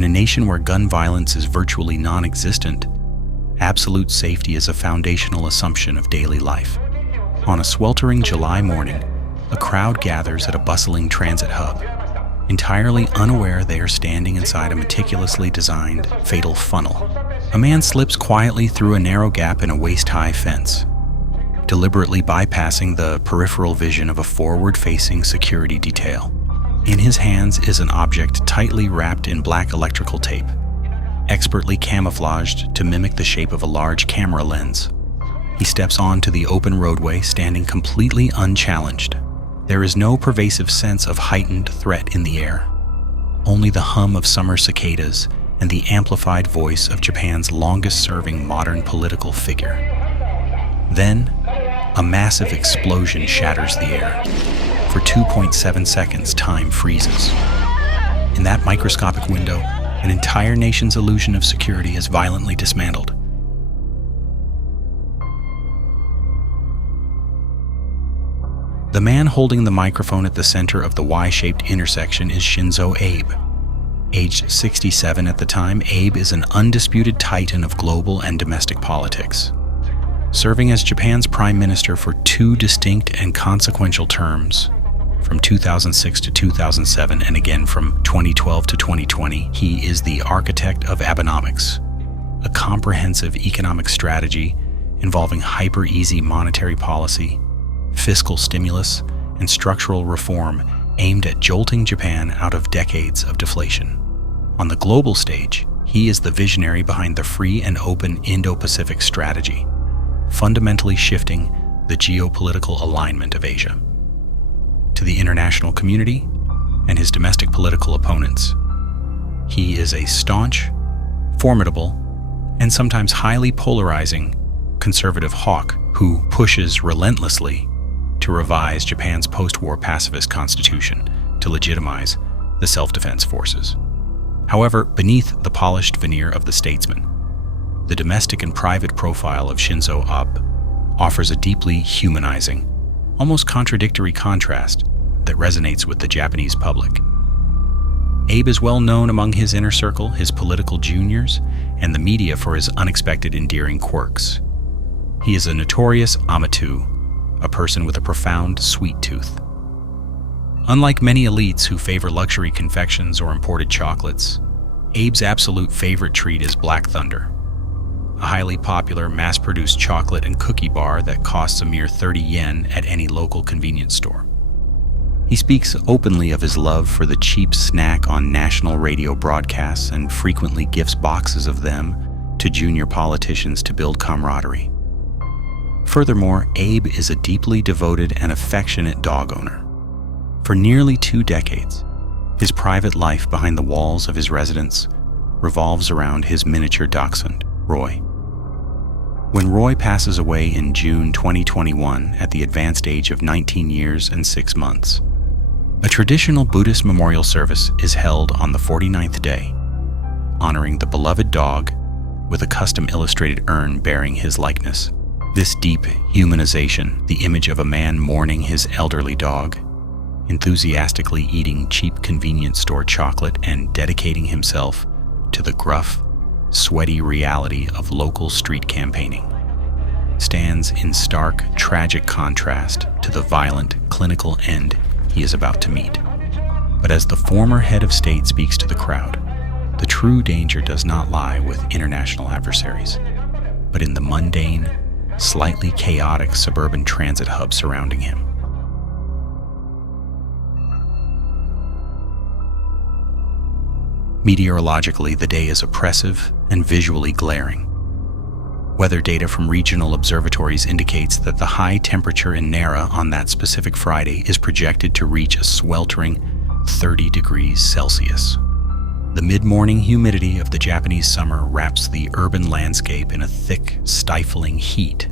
In a nation where gun violence is virtually non-existent, absolute safety is a foundational assumption of daily life. On a sweltering July morning, a crowd gathers at a bustling transit hub, entirely unaware they are standing inside a meticulously designed, fatal funnel. A man slips quietly through a narrow gap in a waist-high fence, deliberately bypassing the peripheral vision of a forward-facing security detail. In his hands is an object tightly wrapped in black electrical tape, expertly camouflaged to mimic the shape of a large camera lens. He steps onto the open roadway, standing completely unchallenged. There is no pervasive sense of heightened threat in the air, only the hum of summer cicadas and the amplified voice of Japan's longest-serving modern political figure. Then, a massive explosion shatters the air. For 2.7 seconds, time freezes. In that microscopic window, an entire nation's illusion of security is violently dismantled. The man holding the microphone at the center of the Y-shaped intersection is Shinzo Abe. Aged 67 at the time, Abe is an undisputed titan of global and domestic politics. Serving as Japan's prime minister for two distinct and consequential terms, from 2006 to 2007 and again from 2012 to 2020, he is the architect of Abenomics, a comprehensive economic strategy involving hyper-easy monetary policy, fiscal stimulus, and structural reform aimed at jolting Japan out of decades of deflation. On the global stage, he is the visionary behind the free and open Indo-Pacific strategy, fundamentally shifting the geopolitical alignment of Asia. To the international community and his domestic political opponents, he is a staunch, formidable, and sometimes highly polarizing conservative hawk who pushes relentlessly to revise Japan's post-war pacifist constitution to legitimize the self-defense forces. However, beneath the polished veneer of the statesman, the domestic and private profile of Shinzo Abe offers a deeply humanizing, almost contradictory contrast that resonates with the Japanese public. Abe is well known among his inner circle, his political juniors, and the media for his unexpected endearing quirks. He is a notorious amatu, a person with a profound sweet tooth. Unlike many elites who favor luxury confections or imported chocolates, Abe's absolute favorite treat is Black Thunder, a highly popular mass-produced chocolate and cookie bar that costs a mere 30 yen at any local convenience store. He speaks openly of his love for the cheap snack on national radio broadcasts and frequently gifts boxes of them to junior politicians to build camaraderie. Furthermore, Abe is a deeply devoted and affectionate dog owner. For nearly 2 decades, his private life behind the walls of his residence revolves around his miniature dachshund, Roy. When Roy passes away in June 2021 at the advanced age of 19 years and 6 months, a traditional Buddhist memorial service is held on the 49th day, honoring the beloved dog with a custom illustrated urn bearing his likeness. This deep humanization, the image of a man mourning his elderly dog, enthusiastically eating cheap convenience store chocolate and dedicating himself to the gruff, sweaty reality of local street campaigning, stands in stark, tragic contrast to the violent, clinical end he is about to meet. But as the former head of state speaks to the crowd, the true danger does not lie with international adversaries, but in the mundane, slightly chaotic suburban transit hub surrounding him. Meteorologically, the day is oppressive and visually glaring. Weather data from regional observatories indicates that the high temperature in Nara on that specific Friday is projected to reach a sweltering 30 degrees Celsius. The mid-morning humidity of the Japanese summer wraps the urban landscape in a thick, stifling heat,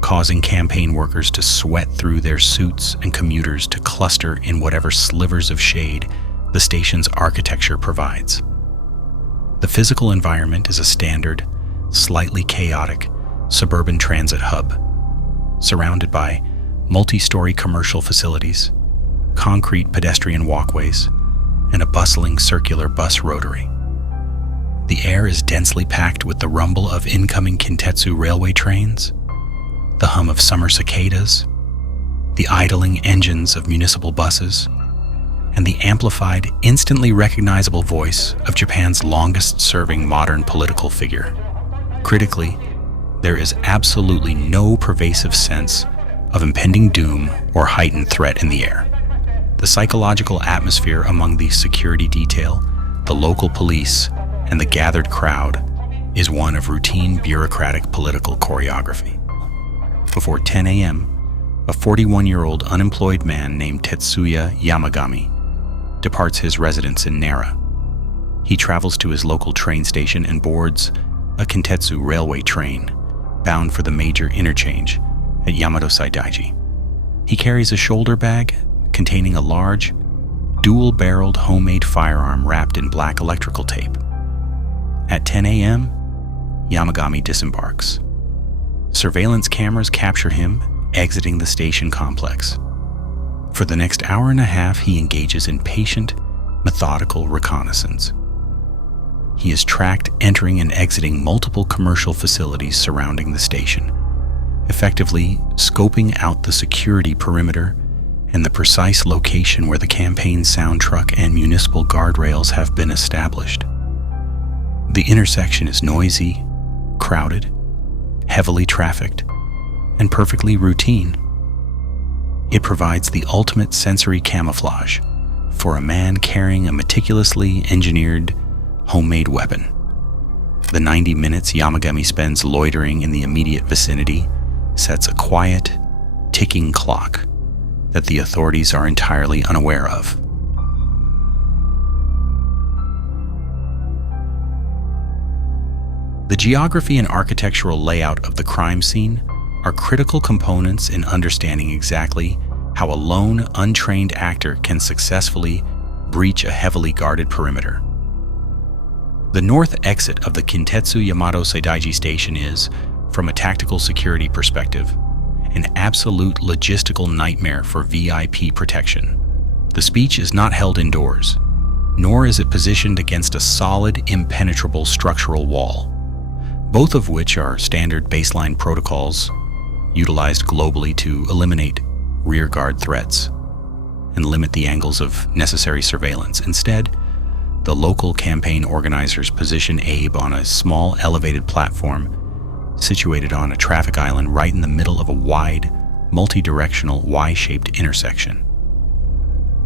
causing campaign workers to sweat through their suits and commuters to cluster in whatever slivers of shade the station's architecture provides. The physical environment is a standard, slightly chaotic suburban transit hub, surrounded by multi-story commercial facilities, concrete pedestrian walkways, and a bustling circular bus rotary. The air is densely packed with the rumble of incoming Kintetsu railway trains, the hum of summer cicadas, the idling engines of municipal buses, and the amplified, instantly recognizable voice of Japan's longest-serving modern political figure. Critically, there is absolutely no pervasive sense of impending doom or heightened threat in the air. The psychological atmosphere among the security detail, the local police, and the gathered crowd is one of routine bureaucratic political choreography. Before 10 a.m., a 41-year-old unemployed man named Tetsuya Yamagami departs his residence in Nara. He travels to his local train station and boards a Kintetsu railway train bound for the major interchange at Yamato-Saidaiji. He carries a shoulder bag containing a large, dual-barreled homemade firearm wrapped in black electrical tape. At 10 a.m., Yamagami disembarks. Surveillance cameras capture him exiting the station complex. For the next hour and a half, he engages in patient, methodical reconnaissance. He is tracked entering and exiting multiple commercial facilities surrounding the station, effectively scoping out the security perimeter and the precise location where the campaign sound truck and municipal guardrails have been established. The intersection is noisy, crowded, heavily trafficked, and perfectly routine. It provides the ultimate sensory camouflage for a man carrying a meticulously engineered homemade weapon. The 90 minutes Yamagami spends loitering in the immediate vicinity sets a quiet, ticking clock that the authorities are entirely unaware of. The geography and architectural layout of the crime scene are critical components in understanding exactly how a lone, untrained actor can successfully breach a heavily guarded perimeter. The north exit of the Kintetsu Yamato-Saidaiji Station is, from a tactical security perspective, an absolute logistical nightmare for VIP protection. The speech is not held indoors, nor is it positioned against a solid, impenetrable structural wall, both of which are standard baseline protocols utilized globally to eliminate rearguard threats and limit the angles of necessary surveillance. Instead, the local campaign organizers position Abe on a small elevated platform situated on a traffic island right in the middle of a wide, multi-directional Y-shaped intersection.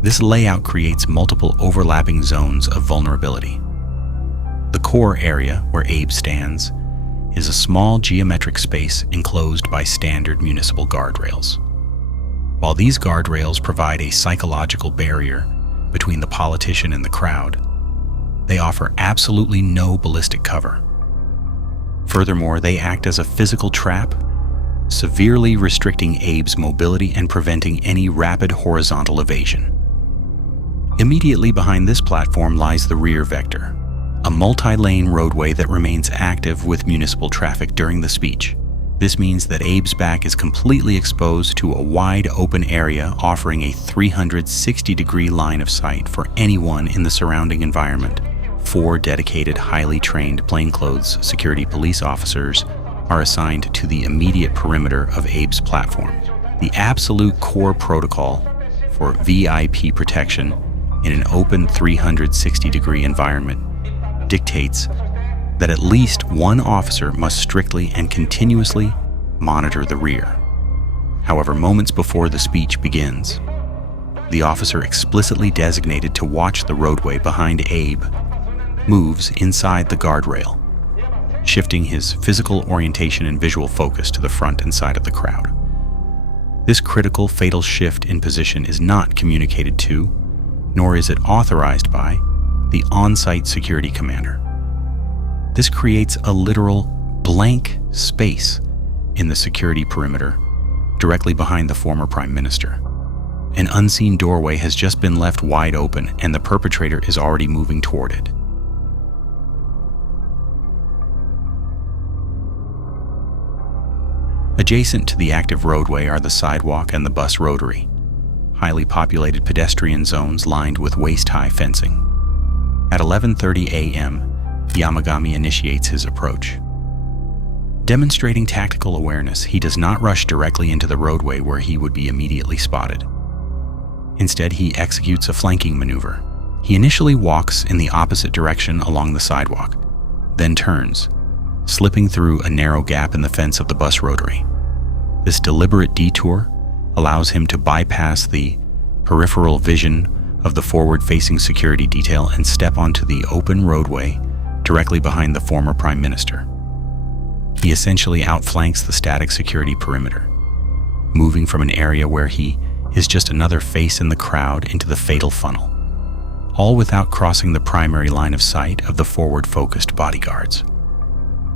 This layout creates multiple overlapping zones of vulnerability. The core area where Abe stands is a small geometric space enclosed by standard municipal guardrails. While these guardrails provide a psychological barrier between the politician and the crowd, they offer absolutely no ballistic cover. Furthermore, they act as a physical trap, severely restricting Abe's mobility and preventing any rapid horizontal evasion. Immediately behind this platform lies the rear vector, a multi-lane roadway that remains active with municipal traffic during the speech. This means that Abe's back is completely exposed to a wide open area, offering a 360-degree line of sight for anyone in the surrounding environment. 4 dedicated, highly trained plainclothes security police officers are assigned to the immediate perimeter of Abe's platform. The absolute core protocol for VIP protection in an open 360-degree environment dictates that at least one officer must strictly and continuously monitor the rear. However, moments before the speech begins, the officer explicitly designated to watch the roadway behind Abe moves inside the guardrail, shifting his physical orientation and visual focus to the front and side of the crowd. This critical, fatal shift in position is not communicated to, nor is it authorized by, the on-site security commander. This creates a literal blank space in the security perimeter directly behind the former prime minister. An unseen doorway has just been left wide open, and the perpetrator is already moving toward it. Adjacent to the active roadway are the sidewalk and the bus rotary, highly populated pedestrian zones lined with waist-high fencing. At 11:30 a.m., Yamagami initiates his approach. Demonstrating tactical awareness, he does not rush directly into the roadway where he would be immediately spotted. Instead, he executes a flanking maneuver. He initially walks in the opposite direction along the sidewalk, then turns, slipping through a narrow gap in the fence of the bus rotary. This deliberate detour allows him to bypass the peripheral vision of the forward-facing security detail and step onto the open roadway directly behind the former prime minister. He essentially outflanks the static security perimeter, moving from an area where he is just another face in the crowd into the fatal funnel, all without crossing the primary line of sight of the forward-focused bodyguards.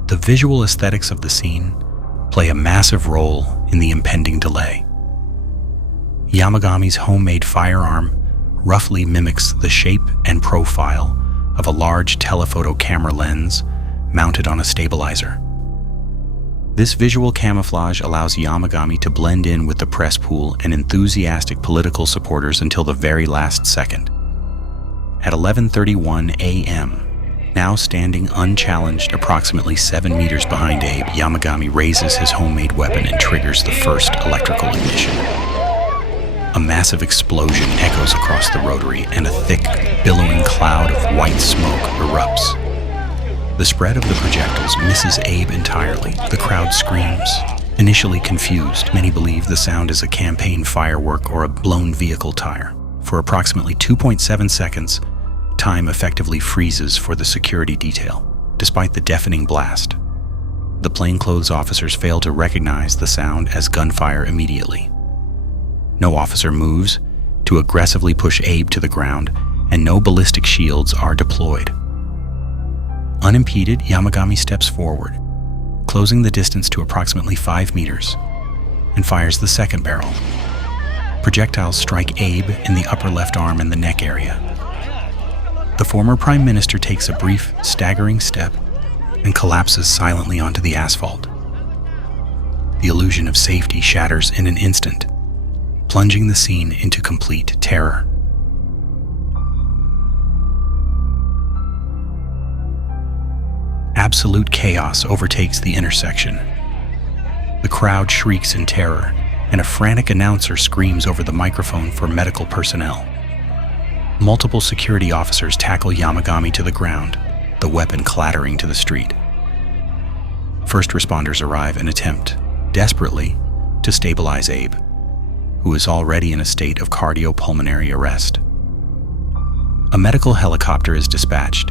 The visual aesthetics of the scene play a massive role in the impending delay. Yamagami's homemade firearm roughly mimics the shape and profile of a large telephoto camera lens mounted on a stabilizer. This visual camouflage allows Yamagami to blend in with the press pool and enthusiastic political supporters until the very last second. At 11:31 a.m., now standing unchallenged approximately 7 meters behind Abe, Yamagami raises his homemade weapon and triggers the first electrical ignition. A massive explosion echoes across the rotary, and a thick, billowing cloud of white smoke erupts. The spread of the projectiles misses Abe entirely. The crowd screams. Initially confused, many believe the sound is a campaign firework or a blown vehicle tire. For approximately 2.7 seconds, time effectively freezes for the security detail, despite the deafening blast. The plainclothes officers fail to recognize the sound as gunfire immediately. No officer moves to aggressively push Abe to the ground, and no ballistic shields are deployed. Unimpeded, Yamagami steps forward, closing the distance to approximately 5 meters, and fires the second barrel. Projectiles strike Abe in the upper left arm and the neck area. The former prime minister takes a brief, staggering step and collapses silently onto the asphalt. The illusion of safety shatters in an instant, plunging the scene into complete terror. Absolute chaos overtakes the intersection. The crowd shrieks in terror, and a frantic announcer screams over the microphone for medical personnel. Multiple security officers tackle Yamagami to the ground, the weapon clattering to the street. First responders arrive and attempt, desperately, to stabilize Abe, who is already in a state of cardiopulmonary arrest. A medical helicopter is dispatched,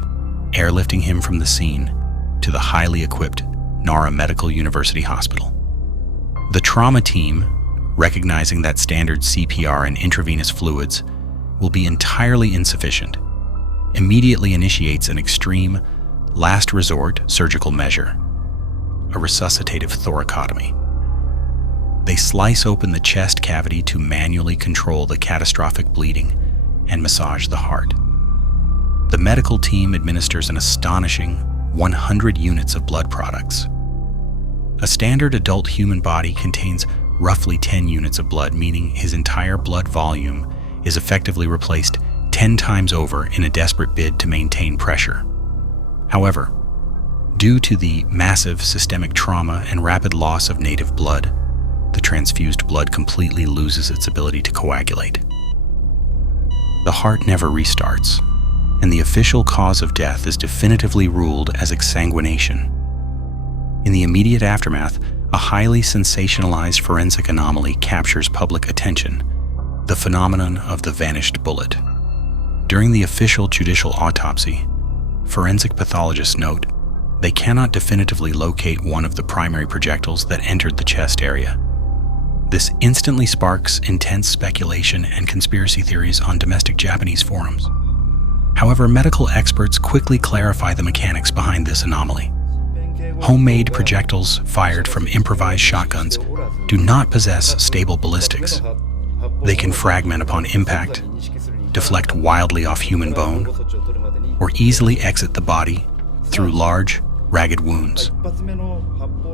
airlifting him from the scene to the highly equipped Nara Medical University Hospital. The trauma team, recognizing that standard CPR and intravenous fluids will be entirely insufficient, immediately initiates an extreme, last resort surgical measure, a resuscitative thoracotomy. They slice open the chest cavity to manually control the catastrophic bleeding and massage the heart. The medical team administers an astonishing 100 units of blood products. A standard adult human body contains roughly 10 units of blood, meaning his entire blood volume is effectively replaced 10 times over in a desperate bid to maintain pressure. However, due to the massive systemic trauma and rapid loss of native blood, the transfused blood completely loses its ability to coagulate. The heart never restarts, and the official cause of death is definitively ruled as exsanguination. In the immediate aftermath, a highly sensationalized forensic anomaly captures public attention, the phenomenon of the vanished bullet. During the official judicial autopsy, forensic pathologists note they cannot definitively locate one of the primary projectiles that entered the chest area. This instantly sparks intense speculation and conspiracy theories on domestic Japanese forums. However, medical experts quickly clarify the mechanics behind this anomaly. Homemade projectiles fired from improvised shotguns do not possess stable ballistics. They can fragment upon impact, deflect wildly off human bone, or easily exit the body through large, ragged wounds.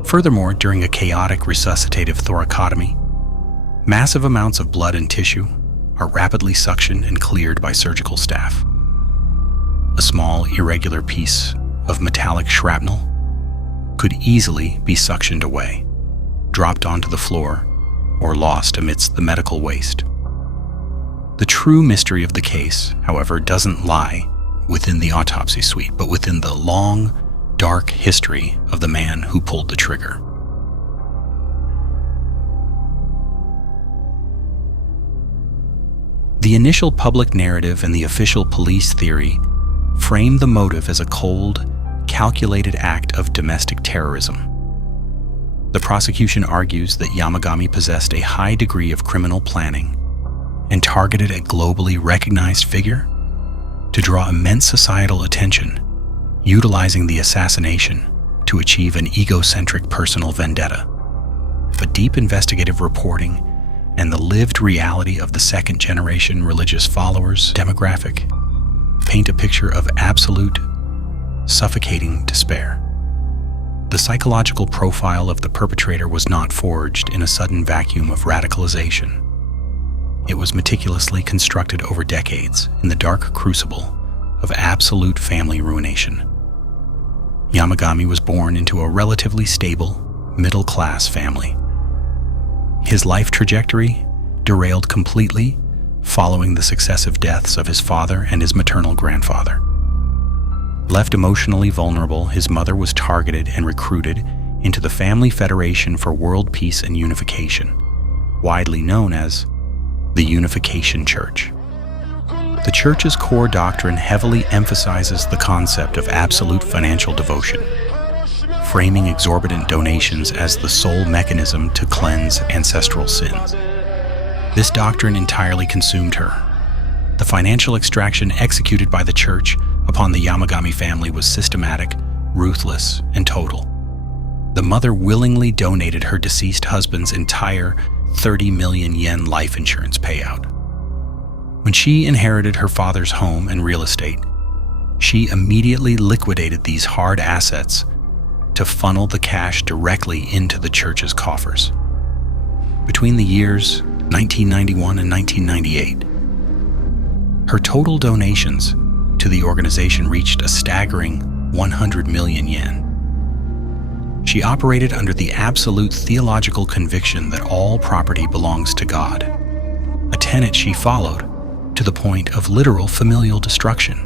Furthermore, during a chaotic resuscitative thoracotomy, massive amounts of blood and tissue are rapidly suctioned and cleared by surgical staff. A small, irregular piece of metallic shrapnel could easily be suctioned away, dropped onto the floor, or lost amidst the medical waste. The true mystery of the case, however, doesn't lie within the autopsy suite, but within the long, dark history of the man who pulled the trigger. The initial public narrative and the official police theory frame the motive as a cold, calculated act of domestic terrorism. The prosecution argues that Yamagami possessed a high degree of criminal planning and targeted a globally recognized figure to draw immense societal attention, utilizing the assassination to achieve an egocentric personal vendetta. But deep investigative reporting and the lived reality of the second-generation religious followers demographic paint a picture of absolute, suffocating despair. The psychological profile of the perpetrator was not forged in a sudden vacuum of radicalization. It was meticulously constructed over decades in the dark crucible of absolute family ruination. Yamagami was born into a relatively stable, middle-class family. His life trajectory derailed completely following the successive deaths of his father and his maternal grandfather. Left emotionally vulnerable, his mother was targeted and recruited into the Family Federation for World Peace and Unification, widely known as the Unification Church. The church's core doctrine heavily emphasizes the concept of absolute financial devotion, framing exorbitant donations as the sole mechanism to cleanse ancestral sins. This doctrine entirely consumed her. The financial extraction executed by the church upon the Yamagami family was systematic, ruthless, and total. The mother willingly donated her deceased husband's entire 30 million yen life insurance payout. When she inherited her father's home and real estate, she immediately liquidated these hard assets to funnel the cash directly into the church's coffers. Between the years 1991 and 1998, her total donations to the organization reached a staggering 100 million yen. She operated under the absolute theological conviction that all property belongs to God, a tenet she followed to the point of literal familial destruction.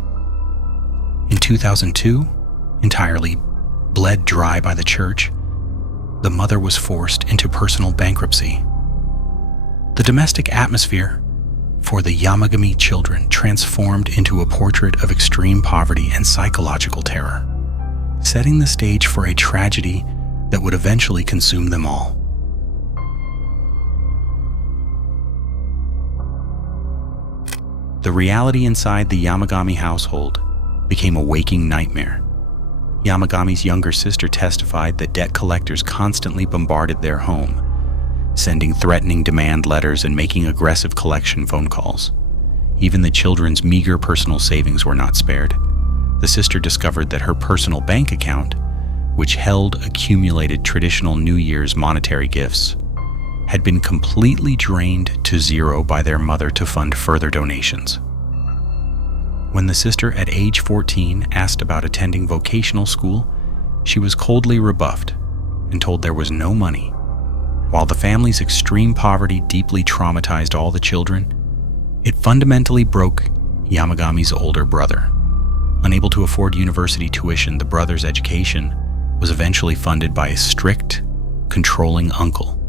In 2002, entirely bled dry by the church, the mother was forced into personal bankruptcy. The domestic atmosphere for the Yamagami children transformed into a portrait of extreme poverty and psychological terror, setting the stage for a tragedy that would eventually consume them all. The reality inside the Yamagami household became a waking nightmare. Yamagami's younger sister testified that debt collectors constantly bombarded their home, sending threatening demand letters and making aggressive collection phone calls. Even the children's meager personal savings were not spared. The sister discovered that her personal bank account, which held accumulated traditional New Year's monetary gifts, had been completely drained to zero by their mother to fund further donations. When the sister at age 14 asked about attending vocational school, she was coldly rebuffed and told there was no money. While the family's extreme poverty deeply traumatized all the children, it fundamentally broke Yamagami's older brother. Unable to afford university tuition, the brother's education was eventually funded by a strict, controlling uncle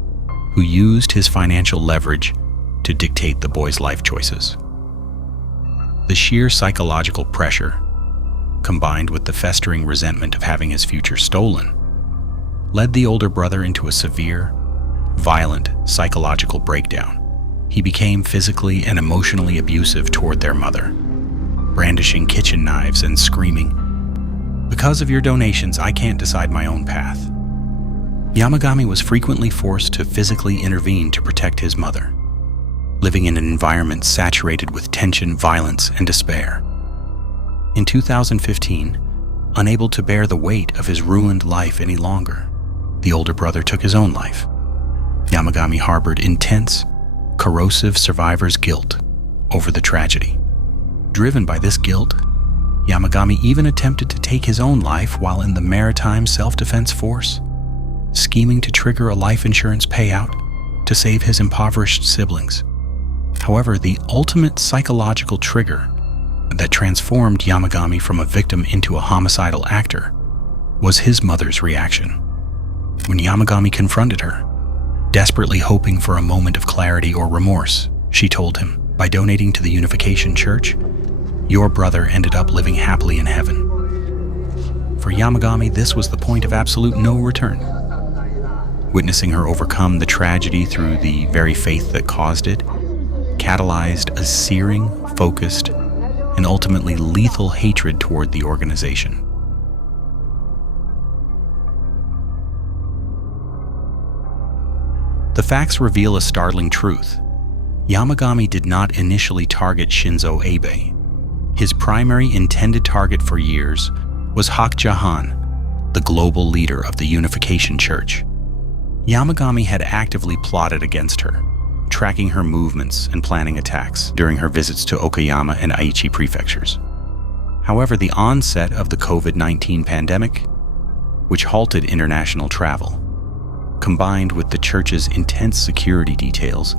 who used his financial leverage to dictate the boy's life choices. The sheer psychological pressure, combined with the festering resentment of having his future stolen, led the older brother into a severe, violent psychological breakdown. He became physically and emotionally abusive toward their mother, brandishing kitchen knives and screaming, "Because of your donations, I can't decide my own path." Yamagami was frequently forced to physically intervene to protect his mother, living in an environment saturated with tension, violence, and despair. In 2015, unable to bear the weight of his ruined life any longer, the older brother took his own life. Yamagami harbored intense, corrosive survivor's guilt over the tragedy. Driven by this guilt, Yamagami even attempted to take his own life while in the Maritime Self-Defense Force, scheming to trigger a life insurance payout to save his impoverished siblings. However, the ultimate psychological trigger that transformed Yamagami from a victim into a homicidal actor was his mother's reaction. When Yamagami confronted her, desperately hoping for a moment of clarity or remorse, she told him, "By donating to the Unification Church, your brother ended up living happily in heaven." For Yamagami, this was the point of absolute no return. Witnessing her overcome the tragedy through the very faith that caused it catalyzed a searing, focused, and ultimately lethal hatred toward the organization. The facts reveal a startling truth. Yamagami did not initially target Shinzo Abe. His primary intended target for years was Hak Jahan, the global leader of the Unification Church. Yamagami had actively plotted against her, tracking her movements and planning attacks during her visits to Okayama and Aichi prefectures. However, the onset of the COVID-19 pandemic, which halted international travel, combined with the church's intense security details,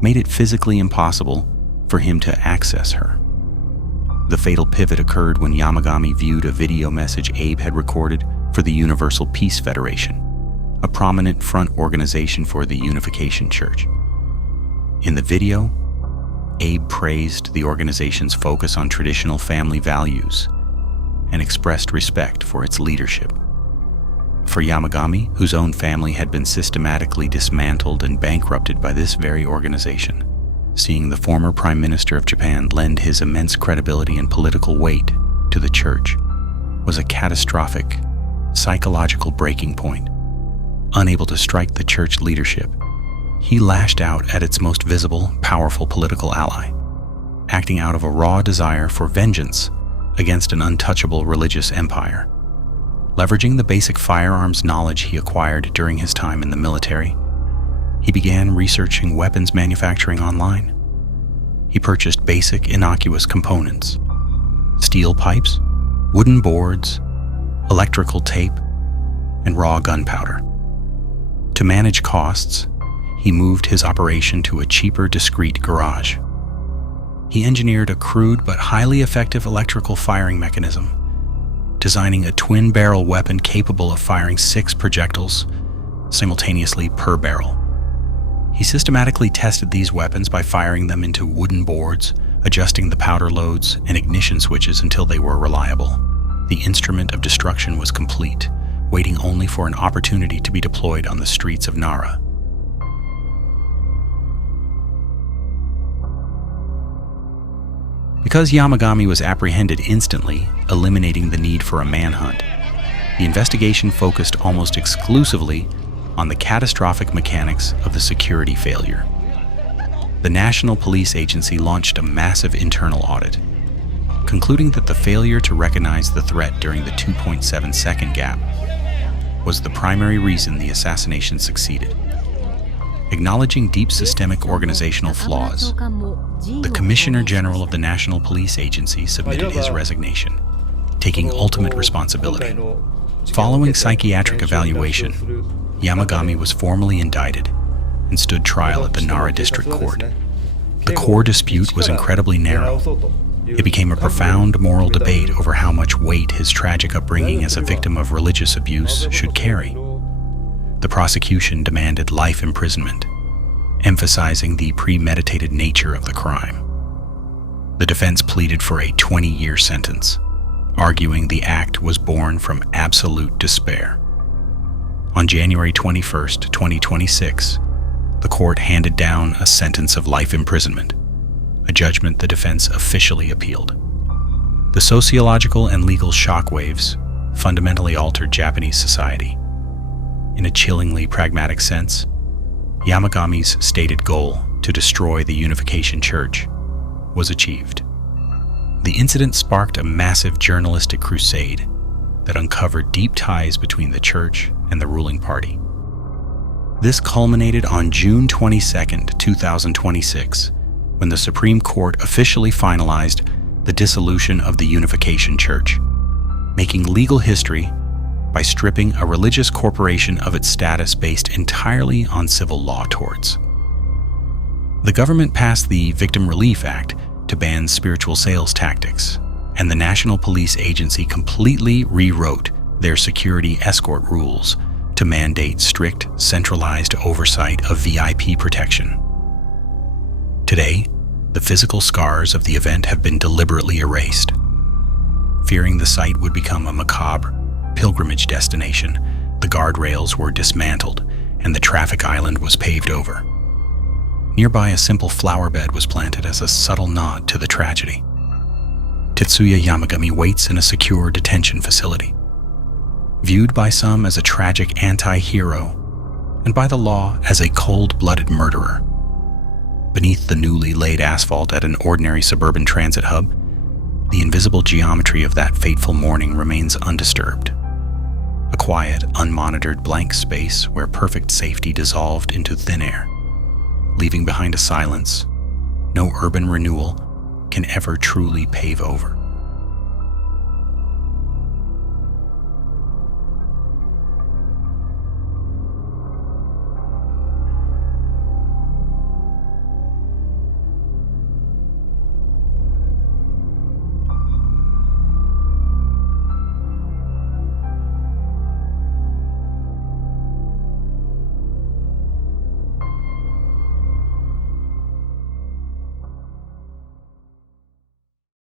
made it physically impossible for him to access her. The fatal pivot occurred when Yamagami viewed a video message Abe had recorded for the Universal Peace Federation, a prominent front organization for the Unification Church. In the video, Abe praised the organization's focus on traditional family values and expressed respect for its leadership. For Yamagami, whose own family had been systematically dismantled and bankrupted by this very organization, seeing the former Prime Minister of Japan lend his immense credibility and political weight to the church was a catastrophic, psychological breaking point. Unable to strike the church leadership, he lashed out at its most visible, powerful political ally, acting out of a raw desire for vengeance against an untouchable religious empire. Leveraging the basic firearms knowledge he acquired during his time in the military, he began researching weapons manufacturing online. He purchased basic, innocuous components: steel pipes, wooden boards, electrical tape, and raw gunpowder. To manage costs, he moved his operation to a cheaper, discreet garage. He engineered a crude but highly effective electrical firing mechanism, designing a twin-barrel weapon capable of firing 6 projectiles simultaneously per barrel. He systematically tested these weapons by firing them into wooden boards, adjusting the powder loads and ignition switches until they were reliable. The instrument of destruction was complete, waiting only for an opportunity to be deployed on the streets of Nara. Because Yamagami was apprehended instantly, eliminating the need for a manhunt, the investigation focused almost exclusively on the catastrophic mechanics of the security failure. The National Police Agency launched a massive internal audit, concluding that the failure to recognize the threat during the 2.7-second gap was the primary reason the assassination succeeded. Acknowledging deep systemic organizational flaws, the Commissioner General of the National Police Agency submitted his resignation, taking ultimate responsibility. Following psychiatric evaluation, Yamagami was formally indicted and stood trial at the Nara District Court. The core dispute was incredibly narrow. It became a profound moral debate over how much weight his tragic upbringing as a victim of religious abuse should carry. The prosecution demanded life imprisonment, emphasizing the premeditated nature of the crime. The defense pleaded for a 20-year sentence, arguing the act was born from absolute despair. On January 21, 2026, the court handed down a sentence of life imprisonment, a judgment the defense officially appealed. The sociological and legal shockwaves fundamentally altered Japanese society. In a chillingly pragmatic sense, Yamagami's stated goal to destroy the Unification Church was achieved. The incident sparked a massive journalistic crusade that uncovered deep ties between the church and the ruling party. This culminated on June 22, 2026, when the Supreme Court officially finalized the dissolution of the Unification Church, making legal history by stripping a religious corporation of its status based entirely on civil law torts. The government passed the Victim Relief Act to ban spiritual sales tactics, and the National Police Agency completely rewrote their security escort rules to mandate strict, centralized oversight of VIP protection. Today, the physical scars of the event have been deliberately erased. Fearing the site would become a macabre pilgrimage destination, the guardrails were dismantled and the traffic island was paved over. Nearby, a simple flower bed was planted as a subtle nod to the tragedy. Tetsuya Yamagami waits in a secure detention facility. Viewed by some as a tragic anti-hero, and by the law as a cold-blooded murderer. Beneath the newly laid asphalt at an ordinary suburban transit hub, the invisible geometry of that fateful morning remains undisturbed. A quiet, unmonitored blank space where perfect safety dissolved into thin air, leaving behind a silence no urban renewal can ever truly pave over.